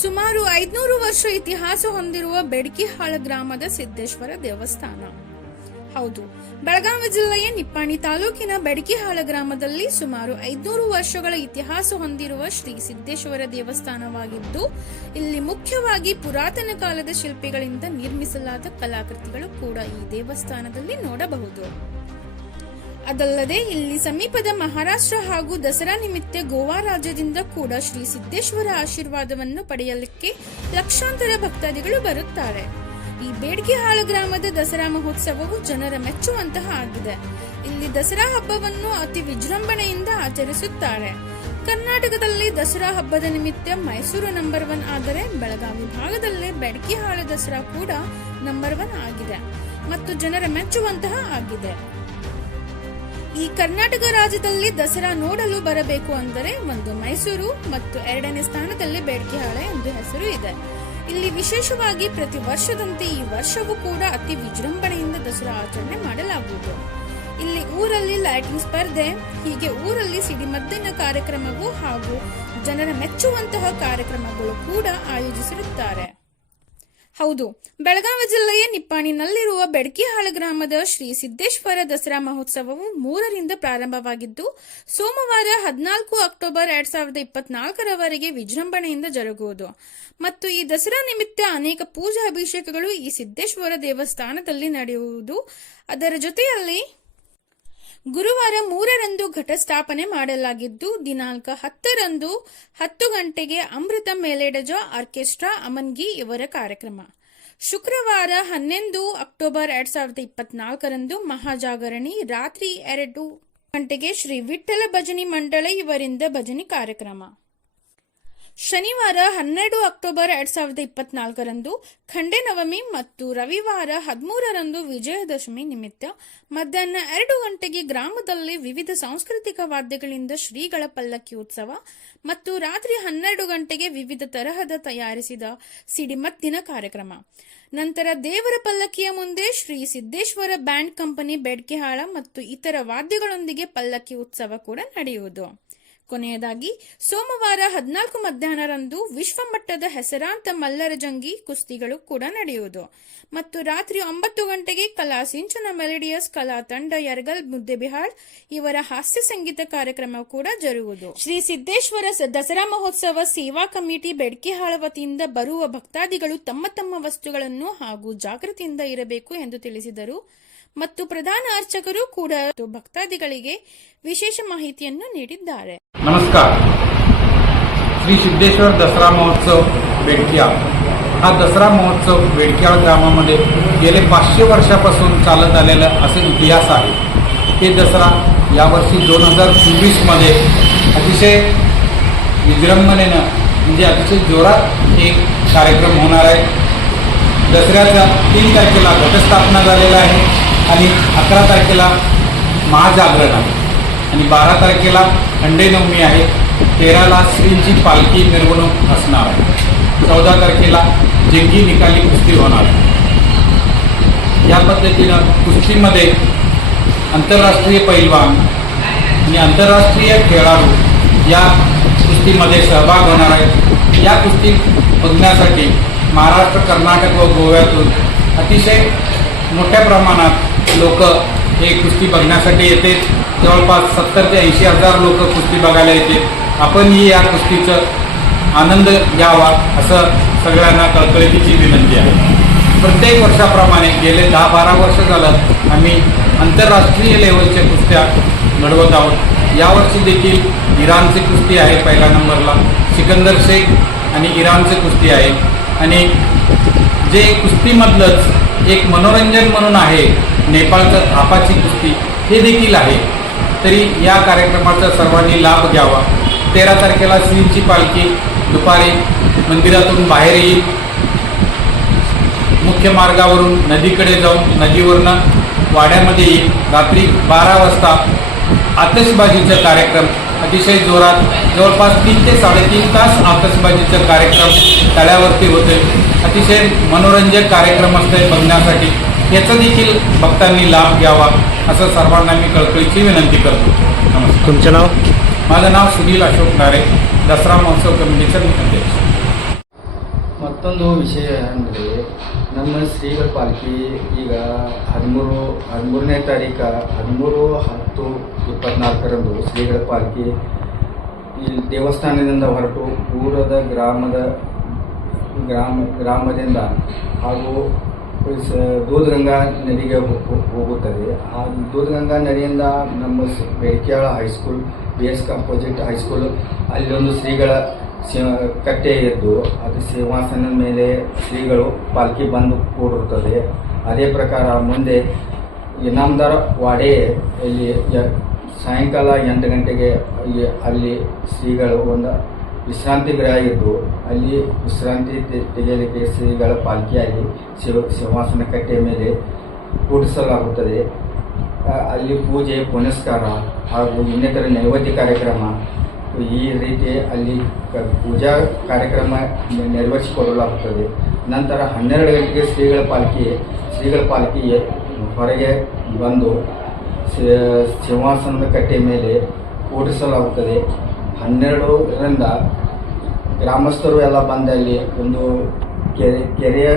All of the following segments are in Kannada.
ಸುಮಾರು ಐದ್ನೂರು ವರ್ಷ ಇತಿಹಾಸ ಹೊಂದಿರುವ ಬೆಡಕಿಹಾಳ ಗ್ರಾಮದ ಸಿದ್ದೇಶ್ವರ ದೇವಸ್ಥಾನ. ಹೌದು, ಬೆಳಗಾವಿ ಜಿಲ್ಲೆಯ ನಿಪ್ಪಾಣಿ ತಾಲೂಕಿನ ಬೆಡಕಿಹಾಳ ಗ್ರಾಮದಲ್ಲಿ ಸುಮಾರು ಐದ್ನೂರು ವರ್ಷಗಳ ಇತಿಹಾಸ ಹೊಂದಿರುವ ಶ್ರೀ ಸಿದ್ದೇಶ್ವರ ದೇವಸ್ಥಾನವಾಗಿದ್ದು, ಇಲ್ಲಿ ಮುಖ್ಯವಾಗಿ ಪುರಾತನ ಕಾಲದ ಶಿಲ್ಪಿಗಳಿಂದ ನಿರ್ಮಿಸಲಾದ ಕಲಾಕೃತಿಗಳು ಕೂಡ ಈ ದೇವಸ್ಥಾನದಲ್ಲಿ ನೋಡಬಹುದು. ಅದಲ್ಲದೆ ಇಲ್ಲಿ ಸಮೀಪದ ಮಹಾರಾಷ್ಟ್ರ ಹಾಗೂ ದಸರಾ ನಿಮಿತ್ತ ಗೋವಾ ರಾಜ್ಯದಿಂದ ಕೂಡ ಶ್ರೀ ಸಿದ್ದೇಶ್ವರ ಆಶೀರ್ವಾದವನ್ನು ಪಡೆಯಲಿಕ್ಕೆ ಲಕ್ಷಾಂತರ ಭಕ್ತಾದಿಗಳು ಬರುತ್ತಾರೆ. ಈ ಬೇಡಿಕೆಹಾಳ ಗ್ರಾಮದ ದಸರಾ ಮಹೋತ್ಸವವು ಜನರ ಮೆಚ್ಚುವಂತಹ ಆಗಿದೆ. ಇಲ್ಲಿ ದಸರಾ ಹಬ್ಬವನ್ನು ಅತಿ ವಿಜೃಂಭಣೆಯಿಂದ ಆಚರಿಸುತ್ತಾರೆ. ಕರ್ನಾಟಕದಲ್ಲಿ ದಸರಾ ಹಬ್ಬದ ನಿಮಿತ್ತ ಮೈಸೂರು ನಂಬರ್ ಒನ್ ಆದರೆ ಬೆಳಗಾವಿ ಭಾಗದಲ್ಲಿ ಬೆಡಕಿಹಾಳ ದಸರಾ ಕೂಡ ನಂಬರ್ ಒನ್ ಆಗಿದೆ. ಮತ್ತು ಜನರ ಮೆಚ್ಚುವಂತಹ ಆಗಿದೆ. ಈ ಕರ್ನಾಟಕ ರಾಜ್ಯದಲ್ಲಿ ದಸರಾ ನೋಡಲು ಬರಬೇಕು ಅಂದರೆ ಒಂದು ಮೈಸೂರು ಮತ್ತು ಎರಡನೇ ಸ್ಥಾನದಲ್ಲಿ ಬೇಡಿಕೆಹಾಳೆ ಎಂದು ಹೆಸರು ಇದೆ. ಇಲ್ಲಿ ವಿಶೇಷವಾಗಿ ಪ್ರತಿ ವರ್ಷದಂತೆ ಈ ವರ್ಷವೂ ಕೂಡ ಅತಿ ವಿಜೃಂಭಣೆಯಿಂದ ದಸರಾ ಆಚರಣೆ ಮಾಡಲಾಗುವುದು. ಇಲ್ಲಿ ಊರಲ್ಲಿ ಲೈಟಿಂಗ್ ಸ್ಪರ್ಧೆ, ಹೀಗೆ ಊರಲ್ಲಿ ಸಿಡಿಮದ್ದಿನ ಕಾರ್ಯಕ್ರಮವು ಹಾಗೂ ಜನರ ಮೆಚ್ಚುವಂತಹ ಕಾರ್ಯಕ್ರಮಗಳು ಕೂಡ ಆಯೋಜಿಸಿರುತ್ತಾರೆ. ಹೌದು. ಬೆಳಗಾವಿ ಜಿಲ್ಲೆಯ ನಿಪ್ಪಾಣಿನಲ್ಲಿರುವ ಬೆಡಕಿಹಾಳ ಗ್ರಾಮದ ಶ್ರೀ ಸಿದ್ದೇಶ್ವರ ದಸರಾ ಮಹೋತ್ಸವವು ಮೂರರಿಂದ ಪ್ರಾರಂಭವಾಗಿದ್ದು, ಸೋಮವಾರ ಹದಿನಾಲ್ಕು ಅಕ್ಟೋಬರ್ ಎರಡ್ ಸಾವಿರದ ಇಪ್ಪತ್ನಾಲ್ಕರವರೆಗೆ ವಿಜೃಂಭಣೆಯಿಂದ ಜರುಗುವುದು. ಮತ್ತು ಈ ದಸರಾ ನಿಮಿತ್ತ ಅನೇಕ ಪೂಜಾ ಅಭಿಷೇಕಗಳು ಈ ಸಿದ್ದೇಶ್ವರ ದೇವಸ್ಥಾನದಲ್ಲಿ ನಡೆಯುವುದು. ಅದರ ಜೊತೆಯಲ್ಲಿ ಗುರುವಾರ ಮೂರರಂದು ಘಟಸ್ಥಾಪನೆ ಮಾಡಲಾಗಿದ್ದು, ದಿನಾಂಕ ಹತ್ತರಂದು ಹತ್ತು ಗಂಟೆಗೆ ಅಮೃತ ಮೇಲೆಡಜ ಆರ್ಕೆಸ್ಟ್ರಾ ಅಮನ್ಗಿ ಇವರ ಕಾರ್ಯಕ್ರಮ. ಶುಕ್ರವಾರ ಹನ್ನೊಂದು ಅಕ್ಟೋಬರ್ ಎರಡ್ ಸಾವಿರದ ಇಪ್ಪತ್ನಾಲ್ಕರಂದು ಮಹಾಜಾಗರಣಿ, ರಾತ್ರಿ ಎರಡು ಗಂಟೆಗೆ ಶ್ರೀ ವಿಠ್ಠಲ ಭಜನಿ ಮಂಡಳ ಇವರಿಂದ ಭಜನಿ ಕಾರ್ಯಕ್ರಮ. ಶನಿವಾರ ಹನ್ನೆರಡು ಅಕ್ಟೋಬರ್ ಎರಡ್ ಸಾವಿರದ ಇಪ್ಪತ್ನಾಲ್ಕರಂದು, ಖಂಡೆ ನವಮಿ ಮತ್ತು ರವಿವಾರ ಹದಿಮೂರರಂದು ವಿಜಯದಶಮಿ ನಿಮಿತ್ತ ಮಧ್ಯಾಹ್ನ ಎರಡು ಗಂಟೆಗೆ ಗ್ರಾಮದಲ್ಲಿ ವಿವಿಧ ಸಾಂಸ್ಕೃತಿಕ ವಾದ್ಯಗಳಿಂದ ಶ್ರೀಗಳ ಪಲ್ಲಕ್ಕಿ ಉತ್ಸವ ಮತ್ತು ರಾತ್ರಿ ಹನ್ನೆರಡು ಗಂಟೆಗೆ ವಿವಿಧ ತರಹದ ತಯಾರಿಸಿದ ಸಿಡಿಮತ್ತಿನ ಕಾರ್ಯಕ್ರಮ. ನಂತರ ದೇವರ ಪಲ್ಲಕ್ಕಿಯ ಮುಂದೆ ಶ್ರೀ ಸಿದ್ದೇಶ್ವರ ಬ್ಯಾಂಡ್ ಕಂಪನಿ, ಬೆಡ್ಕೆಹಾಳ ಮತ್ತು ಇತರ ವಾದ್ಯಗಳೊಂದಿಗೆ ಪಲ್ಲಕ್ಕಿ ಉತ್ಸವ ಕೂಡ ನಡೆಯುವುದು. ಕೊನೆಯದಾಗಿ, ಸೋಮವಾರ ಹದಿನಾಲ್ಕು ಮಧ್ಯಾಹ್ನರಂದು ವಿಶ್ವಮಟ್ಟದ ಹೆಸರಾಂತ ಮಲ್ಲರ ಜಂಗಿ ಕುಸ್ತಿಗಳು ಕೂಡ ನಡೆಯುವುದು. ಮತ್ತು ರಾತ್ರಿ ಒಂಬತ್ತು ಗಂಟೆಗೆ ಕಲಾ ಸಿಂಚನ ಮೆಲಡಿಯಸ್ ಕಲಾ ತಂಡ ಯರ್ಗಲ್ ಮುದ್ದೆಬಿಹಾಳ್ ಇವರ ಹಾಸ್ಯ ಸಂಗೀತ ಕಾರ್ಯಕ್ರಮ ಕೂಡ ಜರುಗುವುದು. ಶ್ರೀ ಸಿದ್ದೇಶ್ವರ ದಸರಾ ಮಹೋತ್ಸವ ಸೇವಾ ಕಮಿಟಿ ಬೆಡ್ಕಿಹಾಳ ವತಿಯಿಂದ ಬರುವ ಭಕ್ತಾದಿಗಳು ತಮ್ಮ ತಮ್ಮ ವಸ್ತುಗಳನ್ನು ಹಾಗೂ ಜಾಗೃತಿಯಿಂದ ಇರಬೇಕು ಎಂದು ತಿಳಿಸಿದರು. ಮತ್ತು ಪ್ರಧಾನ ಅರ್ಚಕರು ಕೂಡ ಭಕ್ತಾದಿಗಳಿಗೆ ವಿಶೇಷ ಮಾಹಿತಿಯನ್ನು ನೀಡಿದ್ದಾರೆ नमस्कार श्री सिद्धेश्वर दसरा महोत्सव बेडकिया हा दसरा महोत्सव बेडकियाळ ग्रामामध्ये गेले पाचशे वर्षापासून चालत आलेला असे इतिहास आहे हे दसरा यावर्षी दोन हजार चोवीसमध्ये अतिशय विजृंभणेनं म्हणजे अतिशय जोरात हे कार्यक्रम होणार आहे दसऱ्याच्या तीन तारखेला घटस्थापना झालेला आहे आणि अकरा तारखेला महाजागरण आहे. आणि बारा तारखेला खंडेनवमी आहे. तेराला श्रींची पालखी मिरवणूक असणार आहे. चौदा तारखेला जंगी निकाली कुस्ती होणार आहे. या पद्धतीनं कुस्तीमध्ये आंतरराष्ट्रीय पैलवान आणि आंतरराष्ट्रीय खेळाडू या कुस्तीमध्ये सहभाग होणार आहे या कुस्ती बघण्यासाठी महाराष्ट्र कर्नाटक व गोव्यातून अतिशय मोठ्या प्रमाणात लोक हे कुस्ती बघण्यासाठी येते. जवळपास सत्तर ते ऐंशी हजार लोक कुस्ती बघायला येते. आपणही या कुस्तीचं आनंद घ्यावा असं सगळ्यांना कळकळीची विनंती आहे. प्रत्येक वर्षाप्रमाणे गेले दहा बारा वर्ष झालं आम्ही आंतरराष्ट्रीय लेवलच्या कुस्त्या घडवत आहोत. यावर्षी देखील इराणची कुस्ती आहे पहिल्या नंबरला. सिकंदर शेख आणि इराणची कुस्ती आहे. आणि जे कुस्तीमधलंच एक मनोरंजन म्हणून आहे नेपाळचं थापाची कुस्ती हे देखील आहे. तरी या कार्यक्रमाचा सर्वांनी लाभ घ्यावा. तेरा तारखेला श्रींची पालखी दुपारी मंदिरातून बाहेर येईल. मुख्य मार्गावरून नदीकडे जाऊन नदीवरनं वाड्यामध्ये येईल. रात्री बारा वाजता आतषबाजीचा कार्यक्रम अतिशय जोरात जवळपास तीन ते साडेतीन तास आतषबाजीचा कार्यक्रम तळ्यावरती होते अतिशय मनोरंजक कार्यक्रम असते बघण्यासाठी. याचा देखील भक्तांनी लाभ घ्यावा असं सर्वांना मी कळकळीची विनंती करतो नमस्कार तुमचं नाव माझं नाव सुनील अशोक नारे दसरा महोत्सव कमिटीचा मी अध्यक्ष ಮತ್ತೊಂದು ವಿಷಯ ಅಂದರೆ ನಮ್ಮ ಶ್ರೀಗಳ ಪಾಲ್ಕಿ ಈಗ ಹದಿಮೂರು ಹದಿಮೂರನೇ ತಾರೀಕು ಹದಿಮೂರು ಹತ್ತು ಇಪ್ಪತ್ನಾಲ್ಕರಂದು ಶ್ರೀಗಳ ಪಾಲ್ಕಿ ಇಲ್ಲಿ ದೇವಸ್ಥಾನದಿಂದ ಹೊರಟು ಊರದ ಗ್ರಾಮದ ಗ್ರಾಮ ಗ್ರಾಮದಿಂದ ಹಾಗೂ ಸ- ದೂಧಗಂಗಾ ನದಿಗೆ ಹೋಗು- ಹೋಗುತ್ತದೆ. ಆ ದೂಧಗಂಗಾ ನದಿಯಿಂದ ನಮ್ಮ Belkiyal high school B S composite high school ಅಲ್ಲೊಂದು ಶ್ರೀಗಳ ಕಟ್ಟೆ ಎದ್ದು, ಅದು ಸಿಂಹಾಸನದ ಮೇಲೆ ಶ್ರೀಗಳು ಪಾಲ್ಕಿ ಬಂದು ಕೂಡಿರುತ್ತದೆ. ಅದೇ ಪ್ರಕಾರ ಮುಂದೆ ಇನಾಮದಾರ ವಾಡೆ ಇಲ್ಲಿ ಯ- ಸಾಯಂಕಾಲ ಎಂಟು ಗಂಟೆಗೆ ಅಲ್ಲಿ ಶ್ರೀಗಳು ಒಂದು ವಿಶ್ರಾಂತಿ ಗೃಹ ಇದ್ದು ಅಲ್ಲಿ ವಿಶ್ರಾಂತಿ ತೆಗೆಯಲಿಕ್ಕೆ ಶ್ರೀಗಳ ಪಾಲ್ಕಿಯಾಗಿ ಶಿವ, ಸಿಂಹಾಸನ ಕಟ್ಟೆಯ ಮೇಲೆ ಕೂಡಿಸಲಾಗುತ್ತದೆ. ಅಲ್ಲಿ ಪೂಜೆ, ಪುನಸ್ಕಾರ ಹಾಗೂ ಇನ್ನಿತರ ನೈವೇದ್ಯ ಕಾರ್ಯಕ್ರಮ. ಈ ರೀತಿ ಅಲ್ಲಿ ಪೂಜಾ ಕಾರ್ಯಕ್ರಮ ನೆರವೇರಿಸಿಕೊಳ್ಳಲಾಗುತ್ತದೆ. ನಂತರ ಹನ್ನೆರಡು ಗಂಟೆಗೆ ಶ್ರೀಗಳ ಪಾಲ್ಕಿ ಶ್ರೀಗಳ ಪಾಲ್ಕಿ ಹೊರಗೆ ಬಂದು ಸಿಂಹಾಸನದ ಕಟ್ಟೆ ಮೇಲೆ ಕೂಡಿಸಲಾಗುತ್ತದೆ. ಹನ್ನೆರಡರಿಂದ ಗ್ರಾಮಸ್ಥರು ಎಲ್ಲ ಬಂದಲ್ಲಿ ಒಂದು ಕೆರೆ ಕೆರೆಯ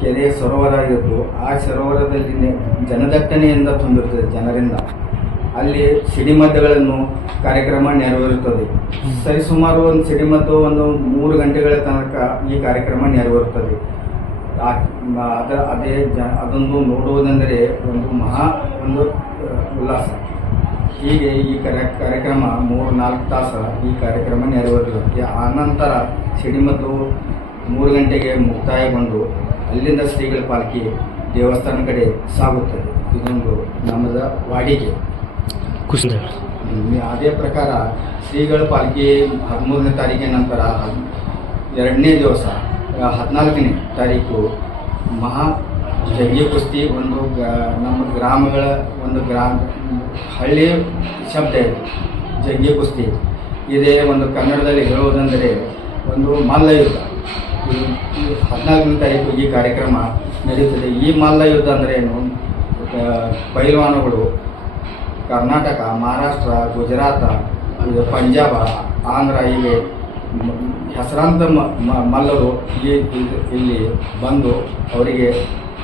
ಕೆರೆಯ ಸರೋವರ ಇದ್ದು ಆ ಸರೋವರದಲ್ಲಿ ಜನದಟ್ಟಣೆಯಿಂದ ತುಂಬಿರುತ್ತದೆ ಜನರಿಂದ. ಅಲ್ಲಿ ಸಿಡಿಮದ್ದುಗಳನ್ನು ಕಾರ್ಯಕ್ರಮ ನೆರವೇರುತ್ತದೆ. ಸರಿಸುಮಾರು ಒಂದು ಸಿಡಿಮದ್ದು ಒಂದು ಮೂರು ಗಂಟೆಗಳ ತನಕ ಈ ಕಾರ್ಯಕ್ರಮ ನೆರವೇರುತ್ತದೆ. ಅದ ಅದೇ ಜ ಅದೊಂದು ನೋಡುವುದೆಂದರೆ ಒಂದು ಮಹಾ ಒಂದು ಉಲ್ಲಾಸ. ಹೀಗೆ ಈ ಕಾರ್ಯ ಕಾರ್ಯಕ್ರಮ ಮೂರು ನಾಲ್ಕು ತಾಸು ಈ ಕಾರ್ಯಕ್ರಮ ನೆರವೇರಿರುತ್ತೆ ಆನಂತರ ಸಿಡಿಮದ್ದು ಮೂರು ಗಂಟೆಗೆ ಮುಕ್ತಾಯಗೊಂಡು ಅಲ್ಲಿಂದ ಶ್ರೀಗಳ ಪಾಲ್ಕಿ ದೇವಸ್ಥಾನ ಕಡೆ ಸಾಗುತ್ತದೆ. ಇದೊಂದು ನಮ್ಮದ ವಾಡಿಕೆ. ಖುಷಿ ಅದೇ ಪ್ರಕಾರ ಶ್ರೀಗಳ ಪಾಲ್ಕಿ ಹದಿಮೂರನೇ ತಾರೀಕಿನ ನಂತರ ಎರಡನೇ ದಿವಸ ಹದಿನಾಲ್ಕನೇ ತಾರೀಕು ಮಹಾ ಜಗ್ಗಿ ಕುಸ್ತಿ ಒಂದು ಗ- ನಮ್ಮ ಗ್ರಾಮಗಳ ಒಂದು ಗ್ರಾಮ ಹಳ್ಳಿ ಶಬ್ದ ಜಗ್ಗಿ ಕುಸ್ತಿ ಇದೇ. ಒಂದು ಕನ್ನಡದಲ್ಲಿ ಹೇಳುವುದೆಂದರೆ ಒಂದು ಮಲ್ಲ ಯುದ್ಧ ಈ ಈ ಹದಿನಾಲ್ಕನೇ ತಾರೀಕು ಈ ಕಾರ್ಯಕ್ರಮ ನಡೆಯುತ್ತದೆ ಈ ಮಲ್ಲ ಯುದ್ಧ ಅಂದರೆ ಏನು? ಪೈಲ್ವಾನುಗಳು, ಕರ್ನಾಟಕ, ಮಹಾರಾಷ್ಟ್ರ, ಗುಜರಾತ, ಇದು ಪಂಜಾಬ, ಆಂಧ್ರ ಹೀಗೆ ಹೆಸರಾಂತ ಮಲ್ಲರು ಈ, ಇಲ್ಲಿ ಬಂದು ಅವರಿಗೆ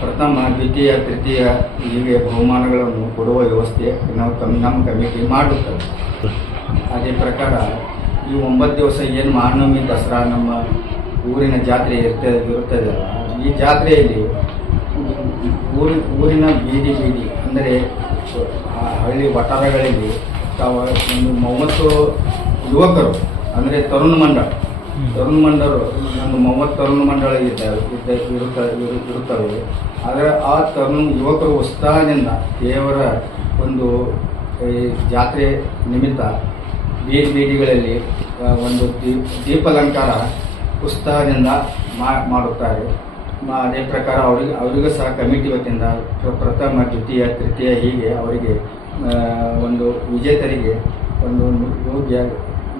ಪ್ರಥಮ, ದ್ವಿತೀಯ, ತೃತೀಯ ಹೀಗೆ ಬಹುಮಾನಗಳನ್ನು ಕೊಡುವ ವ್ಯವಸ್ಥೆ ನಾವು ತಮ್ಮ ನಮ್ಮ ಕಮಿಟಿ ಮಾಡುತ್ತೇವೆ ಅದೇ ಪ್ರಕಾರ ಈ ಒಂಬತ್ತು ದಿವಸ ಏನು ಮಹಾನವಮಿ, ದಸರಾ ನಮ್ಮ ಊರಿನ ಜಾತ್ರೆ ಇರ್ತ, ಇರುತ್ತದೆ ಈ ಜಾತ್ರೆಯಲ್ಲಿ ಊರಿ, ಊರಿನ ಬೀದಿ ಬೀದಿ ಅಂದರೆ ಹಳ್ಳಿ ವಠಾರಗಳಲ್ಲಿ ತಾವು ಒಂದು ಮೂವತ್ತು ಯುವಕರು, ಅಂದರೆ ತರುಣ ಮಂಡಳ ತರುಣ ಮಂಡಲ ಒಂದು ಮೂವತ್ತು ತರುಣ ಮಂಡಳ ಇದ್ದಾವೆ ಇದ್ದ ಇರುತ್ತ ಇರು- ಇರುತ್ತವೆ ಆದರೆ ಆ ತರುಣ ಯುವಕರ ಉತ್ಸಾಹದಿಂದ ದೇವರ ಒಂದು ಜಾತ್ರೆ ನಿಮಿತ್ತ ಬೀದಿ ಬೀದಿಗಳಲ್ಲಿ ಒಂದು ದೀಪ ದೀಪಾಲಂಕಾರ ಉತ್ಸಾಹದಿಂದ ಮಾಡುತ್ತಾರೆ. ಅದೇ ಪ್ರಕಾರ ಅವರಿಗೆ ಅವರಿಗೂ ಸಹ ಕಮಿಟಿ ವತಿಯಿಂದ ಪ್ರ- ಪ್ರಥಮ, ದ್ವಿತೀಯ, ತೃತೀಯ ಹೀಗೆ ಅವರಿಗೆ ಒಂದು ವಿಜೇತರಿಗೆ ಒಂದು ಯೋಗ್ಯ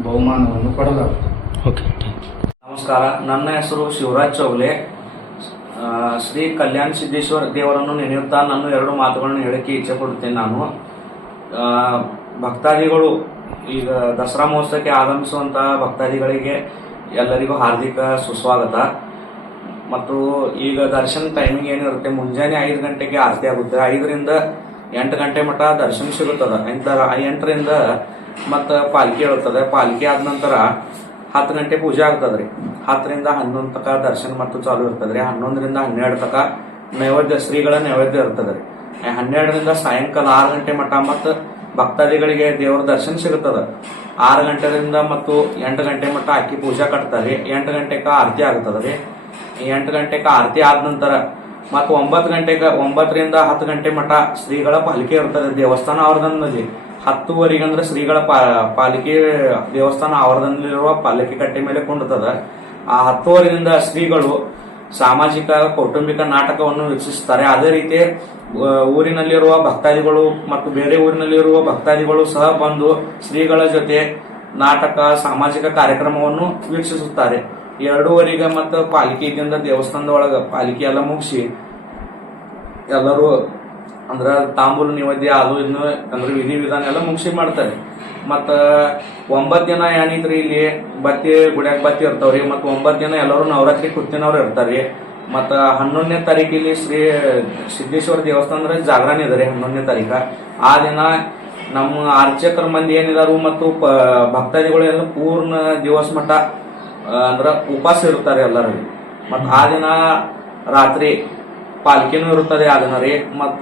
ಬಹುಮಾನವನ್ನು ಕೊಡಲಾಗುತ್ತದೆ. ನಮಸ್ಕಾರ, ನನ್ನ ಹೆಸರು ಶಿವರಾಜ್ ಚೌಲೆ ಶ್ರೀ ಕಲ್ಯಾಣ ಸಿದ್ದೇಶ್ವರ ದೇವರನ್ನು ನೆನೆಯುತ್ತಾ ನಾನು ಎರಡು ಮಾತುಗಳನ್ನು ಹೇಳಕ್ಕೆ ಇಚ್ಛೆ ಪಡುತ್ತೇನೆ ನಾನು. ಭಕ್ತಾದಿಗಳು ಈಗ ದಸರಾ ಮಹೋತ್ಸವಕ್ಕೆ ಆಗಮಿಸುವಂತಹ ಭಕ್ತಾದಿಗಳಿಗೆ ಎಲ್ಲರಿಗೂ ಹಾರ್ದಿಕ ಸುಸ್ವಾಗತ. ಮತ್ತು ಈಗ ದರ್ಶನ ಟೈಮಿಂಗ್ ಏನಿರುತ್ತೆ, ಮುಂಜಾನೆ ಐದು ಗಂಟೆಗೆ ಆರತಿ ಆಗುತ್ತೆ. ಐದರಿಂದ ಎಂಟು ಗಂಟೆ ಮಟ್ಟ ದರ್ಶನ ಸಿಗುತ್ತದೆ. ಎಂಟರ, ಎಂಟರಿಂದ ಮತ್ತು ಪಾಲ್ಕಿ ಇರುತ್ತದೆ. ಪಾಲ್ಕಿ ಆದ ನಂತರ ಹತ್ತು ಗಂಟೆ ಪೂಜೆ ಆಗ್ತದ್ರಿ. ಹತ್ತರಿಂದ ಹನ್ನೊಂದು ತಕ ದರ್ಶನ ಮತ್ತು ಚಾಲು ಇರ್ತದ್ರಿ. ಹನ್ನೊಂದರಿಂದ ಹನ್ನೆರಡು ತಕ ನೈವೇದ್ಯ, ಶ್ರೀಗಳ ನೈವೇದ್ಯ ಇರ್ತದ್ರಿ. ಹನ್ನೆರಡರಿಂದ ಸಾಯಂಕಾಲ ಆರು ಗಂಟೆ ಮಟ್ಟ ಮತ್ತು ಭಕ್ತಾದಿಗಳಿಗೆ ದೇವರ ದರ್ಶನ ಸಿಗುತ್ತದ. ಆರು ಗಂಟೆಯಿಂದ ಮತ್ತು ಎಂಟು ಗಂಟೆ ಮಟ್ಟ ಅಕ್ಕಿ ಪೂಜಾ ಕಟ್ತಾರೆ ಎಂಟು ಗಂಟೆಗೆ ಆರತಿ ಆಗ್ತದ್ರಿ. ಎಂಟು ಗಂಟೆಗೆ ಆರತಿ ಆದ ನಂತರ ಮತ್ತು ಒಂಬತ್ತು ಗಂಟೆಗೆ ಒಂಬತ್ತರಿಂದ ಹತ್ತು ಗಂಟೆ ಮಟ್ಟ ಶ್ರೀಗಳ ಪಾಲಿಕೆ ಇರ್ತದೆ. ದೇವಸ್ಥಾನ ಆವರಣದಲ್ಲಿ ಹತ್ತುವರೆಗೆ ಅಂದ್ರೆ ಶ್ರೀಗಳ ಪಾಲಿಕೆ ದೇವಸ್ಥಾನ ಆವರಣದಲ್ಲಿರುವ ಪಾಲಿಕೆ ಕಟ್ಟೆ ಮೇಲೆ ಕುಂಡುತ್ತದೆ ಆ ಹತ್ತುವರೆಯಿಂದ ಶ್ರೀಗಳು ಸಾಮಾಜಿಕ, ಕೌಟುಂಬಿಕ ನಾಟಕವನ್ನು ವೀಕ್ಷಿಸುತ್ತಾರೆ. ಅದೇ ರೀತಿ ಊರಿನಲ್ಲಿರುವ ಭಕ್ತಾದಿಗಳು ಮತ್ತು ಬೇರೆ ಊರಿನಲ್ಲಿರುವ ಭಕ್ತಾದಿಗಳು ಸಹ ಬಂದು ಶ್ರೀಗಳ ಜೊತೆ ನಾಟಕ, ಸಾಮಾಜಿಕ ಕಾರ್ಯಕ್ರಮವನ್ನು ವೀಕ್ಷಿಸುತ್ತಾರೆ. ಎರಡೂವರೆಗೆ ಮತ್ತು ಪಾಲಿಕೆಯಿಂದ ದೇವಸ್ಥಾನದ ಒಳಗ ಪಾಲಿಕೆ ಎಲ್ಲ ಮುಗಿಸಿ ಎಲ್ಲರೂ ಅಂದ್ರ ತಾಂಬೂಲ ನಿವೇದ್ಯ ಅದು ಇನ್ನು ಅಂದ್ರೆ ವಿಧಿ ವಿಧಾನ ಎಲ್ಲ ಮುಗಿಸಿ ಮಾಡ್ತಾರೆ. ಮತ್ತ ಒಂಬತ್ತು ದಿನ ಏನಿದ್ರಿ ಇಲ್ಲಿ ಬತ್ತಿ ಗುಡ್ಯಾಗ ಬತ್ತಿ ಇರ್ತಾವ್ರಿ, ಮತ್ತ ಒಂಬತ್ತು ದಿನ ಎಲ್ಲರೂ ನವರಾತ್ರಿ ಕುತ್ತಿನವ್ರು ಇರ್ತಾರ್ರಿ. ಮತ್ತ ಹನ್ನೊಂದನೇ ತಾರೀಕಿಗೆ ಶ್ರೀ ಸಿದ್ದೇಶ್ವರ ದೇವಸ್ಥಾನದ ಜಾಗರಣ ಇದೆ ಹನ್ನೊಂದನೇ ತಾರೀಕ ಆ ದಿನ ನಮ್ಮ ಅರ್ಚಕರ ಮಂದಿ ಏನಿದಾರು ಮತ್ತು ಭಕ್ತಾದಿಗಳು ಎಲ್ಲ ಪೂರ್ಣ ದಿವಸ ಮಟ್ಟ ಅಂದ್ರೆ ಅಂದ್ರ ಉಪವಾಸ ಇರ್ತಾರೆ ಎಲ್ಲರೂ. ಮತ್ತ ಆ ದಿನ ರಾತ್ರಿ ಪಾಲ್ಕಿನೂ ಇರ್ತದೆ ಅದನ್ನ ದಿನ ರೀ ಮತ್ತ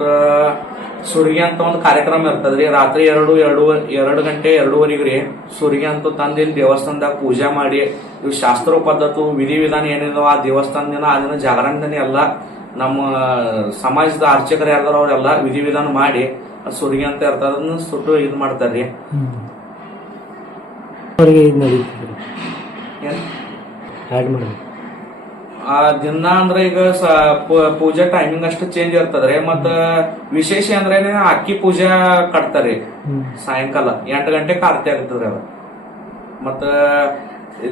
ಸುರ್ಗಿ ಅಂತ ಒಂದು ಕಾರ್ಯಕ್ರಮ ಇರ್ತದ್ರಿ. ರಾತ್ರಿ ಎರಡು ಎರಡು ಎರಡು ಗಂಟೆ ಎರಡೂವರೆಗೆ ರೀ. ಸುರ್ಗಿ ಅಂತ ತಂದಿಲ್ಲಿ ದೇವಸ್ಥಾನದಾಗ ಪೂಜೆ ಮಾಡಿ ಇವು ಶಾಸ್ತ್ರ ಪದ್ಧತಿ ವಿಧಿ ವಿಧಾನ ಏನಿದಾವ ಆ ದೇವಸ್ಥಾನ ದಿನ ಆ ದಿನ ಜಾಗರಣ ದಿನ ಎಲ್ಲ ನಮ್ಮ ಸಮಾಜದ ಅರ್ಚಕರು ಯಾರ್ದಾರ ಅವರೆಲ್ಲ ವಿಧಿ ವಿಧಾನ ಮಾಡಿ ಸುರ್ಗಿ ಅಂತ ಇರ್ತದ ಸುಟ್ಟು ಇದು ಮಾಡ್ತಾರ್ರಿ ಏನ್? ಆ್ಯಡ್ ಮಾಡಬೇಕು. ಆ ದಿನ ಅಂದ್ರೆ ಈಗ ಪೂಜಾ ಟೈಮಿಂಗ್ ಅಷ್ಟು ಚೇಂಜ್ ಇರ್ತದ್ರಿ ಮತ್ತ ವಿಶೇಷ ಅಂದ್ರೆ ಅಕ್ಕಿ ಪೂಜೆ ಕಟ್ತಾರಿ. ಸಾಯಂಕಾಲ ಎಂಟು ಗಂಟೆಗೆ ಆರತಿ ಆಗ್ತದ್ರಿ ಅವ ಮತ್ತ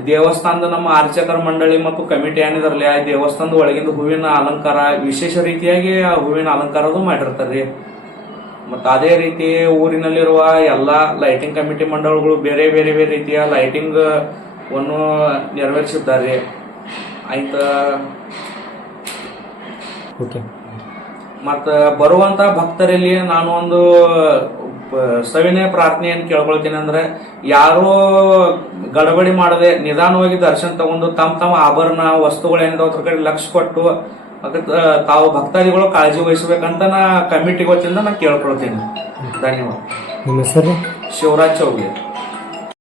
ದೇವಸ್ಥಾನದ ನಮ್ಮ ಅರ್ಚಕರ ಮಂಡಳಿ ಮತ್ತು ಕಮಿಟಿ ಏನಿದಾರಲ್ಲ ಆ ದೇವಸ್ಥಾನದ ಒಳಗಿಂದ ಹೂವಿನ ಅಲಂಕಾರ ವಿಶೇಷ ರೀತಿಯಾಗಿ ಆ ಹೂವಿನ ಅಲಂಕಾರದು ಮಾಡಿರ್ತಾರ್ರಿ. ಮತ್ತ ಅದೇ ರೀತಿ ಊರಿನಲ್ಲಿರುವ ಎಲ್ಲಾ ಲೈಟಿಂಗ್ ಕಮಿಟಿ ಮಂಡಳಗಳು ಬೇರೆ ಬೇರೆ ಬೇರೆ ರೀತಿಯ ಲೈಟಿಂಗ್ ಅನ್ನು ನೆರವೇರಿಸಿದ್ದಾರೆ ಆಯ್ತ. ಓಕೆ ಮತ್ತ ಬರುವಂತ ಭಕ್ತರಲ್ಲಿ ನಾನು ಒಂದು ಸವಿನಯ ಪ್ರಾರ್ಥನೆಯನ್ನು ಕೇಳ್ಕೊಳ್ತೀನಿ ಅಂದ್ರೆ ಯಾರೋ ಗಡಬಡಿ ಮಾಡದೆ ನಿಧಾನವಾಗಿ ದರ್ಶನ ತಗೊಂಡು ತಮ್ಮ ತಮ್ಮ ಆಭರಣ ವಸ್ತುಗಳೇನಿದಾವ ಅದ್ರ ಕಡೆ ಲಕ್ಷ್ಯ ಕೊಟ್ಟು ಅದಕ್ಕೆ ತಾವು ಭಕ್ತಾದಿಗಳು ಕಾಳಜಿ ವಹಿಸಬೇಕಂತ ನಾ ಕಮಿಟಿ ವತಿಯಿಂದ ನಾ ಕೇಳ್ಕೊಳ್ತೀನಿ. ಧನ್ಯವಾದ. ನಿಮ್ಮ ಹೆಸರು? ಶಿವರಾಜ್ ಚೌಗ್ಲಿ